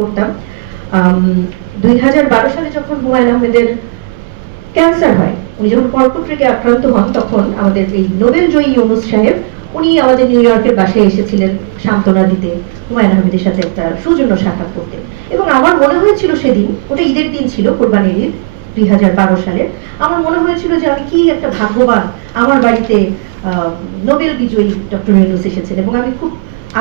করতাম। 2012 সালে যখন হুমায়ুন আহমেদের ক্যান্সার হয়, উনি যখন কর্কট রোগে আক্রান্ত হন, তখন আমাদের এই নোবেল জয়ী ইউনুস সাহেব উনি আমাদের নিউ ইয়র্কের বাসায় এসেছিলেন সান্ত্বনা দিতে, হুমায়ুন আহমেদের সাথে একটা সৌজন্য সাক্ষাৎ করতে। এবং আমার মনে হয়েছিল সেদিন, ওটা ঈদের দিন ছিল, কোরবানির ঈদ 2012 সালে, আমার মনে হয়েছিল যে আমি কি একটা ভাগ্যবান, আমার বাড়িতে নোবেল বিজয়ী ডক্টর ইউনুস এসেছেন। এবং আমি খুব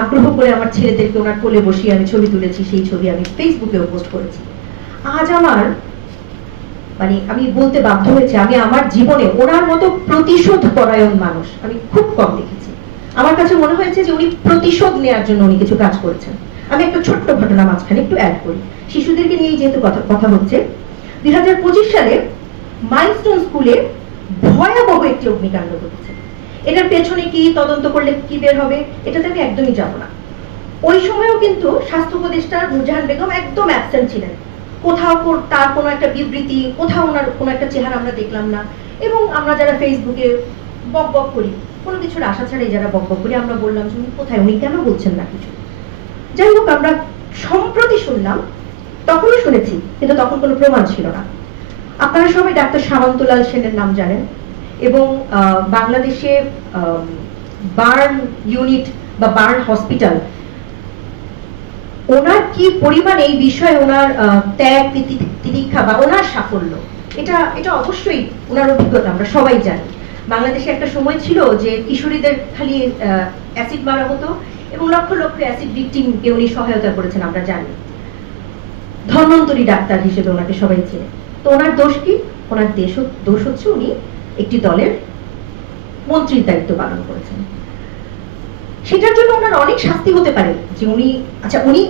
আগ্রহ করে আমার ছেলেদেরকে ওনার কোলে বসিয়ে আমি ছবি তুলেছি, সেই ছবি আমি ফেসবুকেও পোস্ট করেছি। আজ আমার আমি বলতে বাধ্য হয়েছি, আমি আমার জীবনে ওনার মতো প্রতিশোধ পরায়ণ মানুষ আমি খুব কম দেখেছি। আমার কাছে মনে হয়েছে যে উনি প্রতিশোধ নেওয়ার জন্য উনি কিছু কাজ করেছেন। আমি একটা ছোট্ট ঘটনা মাঝখানে একটু অ্যাড করি, শিশুদেরকে নিয়ে যেহেতু কথা হচ্ছে। 2025 সালে মাইলস্টোন স্কুলে ভয়াবহ একটি অগ্নিকাণ্ড ঘটেছে। এটার পেছনে কি তদন্ত করলে কি বের হবে, এটাতে আমি একদমই যাব না। ওই সময়ও কিন্তু স্বাস্থ্য উপদেষ্টা নূরজাহান বেগম একদম অ্যাবসেন্ট ছিলেন। কোথাও তার কোনো একটা বিবৃতি, কোথাও ওনার কোনো একটা চেহারা আমরা দেখলাম না। এবং আমরা যারা ফেসবুকে বকবক করি, কোনো কিছুর আশা ছাড়াই যারা বকবক করি, আমরা বললাম যে উনি কোথায়, উনি কেন বলছেন না কিছু। যাই হোক, আমরা সম্প্রতি শুনলাম, তখনও শুনেছি কিন্তু তখন কোনো প্রমাণ ছিল না। আপনারা সবাই ডাক্তার সামন্তলাল সেনের নাম জানেন, এবং বাংলাদেশে বার্ন ইউনিট বা বার্ন হসপিটাল, ওনার কি পরিমাণ এই বিষয়ে ওনার ত্যাগ তিতিক্ষা বা ওনার সাফল্য, এটা অবশ্যই ওনার অভিজ্ঞতা আমরা সবাই জানি। বাংলাদেশে একটা সময় ছিল যে কিশোরীদের খালি অ্যাসিড মারা হতো এবং লক্ষ লক্ষ অ্যাসিড ভিকটিমকে উনি সহায়তা করেছেন, আমরা জানি। ধন্বন্তরী ডাক্তার হিসেবে ওনাকে সবাই চেনে। তো ওনার দোষ কি? ওনার দোষ হচ্ছে উনি একটি দলের মন্ত্রীর দায়িত্ব পালন করেছেন। সেটার জন্য ওনার অনেক শাস্তি হতে পারে, যে উনি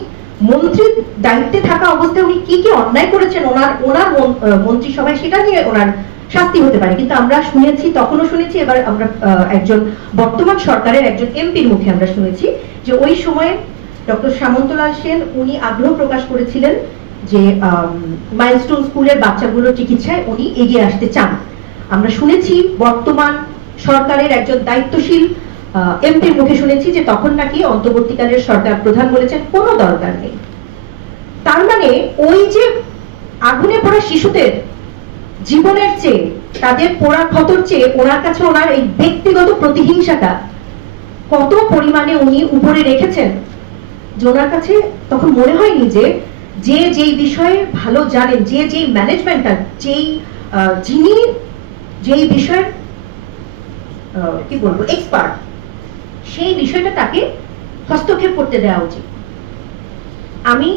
মন্ত্রীর দায়িত্বে থাকা অবস্থায় উনি কি কি অন্যায় করেছেন ওনার মন্ত্রিসভায়, সেটা নিয়ে ওনার শাস্তি হতে পারে। কিন্তু আমরা শুনেছি, তখনও শুনেছি, এবার আমরা একজন বর্তমান সরকারের একজন এমপির মুখে আমরা শুনেছি যে ওই সময়ে ডক্টর সামন্তলাল সেন উনি আগ্রহ প্রকাশ করেছিলেন যে মাইলস্টোন স্কুলের বাচ্চাগুলোর চিকিৎসায় উনি এগিয়ে আসতে চান। আমরা শুনেছি বর্তমান সরকারের একজন দায়িত্বশীল এমপির মুখে শুনেছি যে তখন নাকি অন্তর্বর্তীকালের সরকার প্রধান বলেছেন কোনো দরকার নেই। তার মানে ওই যে আগুনে পড়া শিশুদের জীবনের চেয়ে, তাদের পোড়া ক্ষতর চেয়ে ওনার কাছে ওনার এই ব্যক্তিগত প্রতিহিংসাটা কত পরিমাণে উনি উপরে রেখেছেন, যে ওনার কাছে তখন মনে হয়নি যে যেই বিষয়ে ভালো জানেন, যেই ম্যানেজমেন্টটা, যিনি যেই বিষয়ের কি বলবো এক্সপার্ট, সেই বিষয়টা তাকে হস্তক্ষেপ করতে দেওয়া উচিত। আমি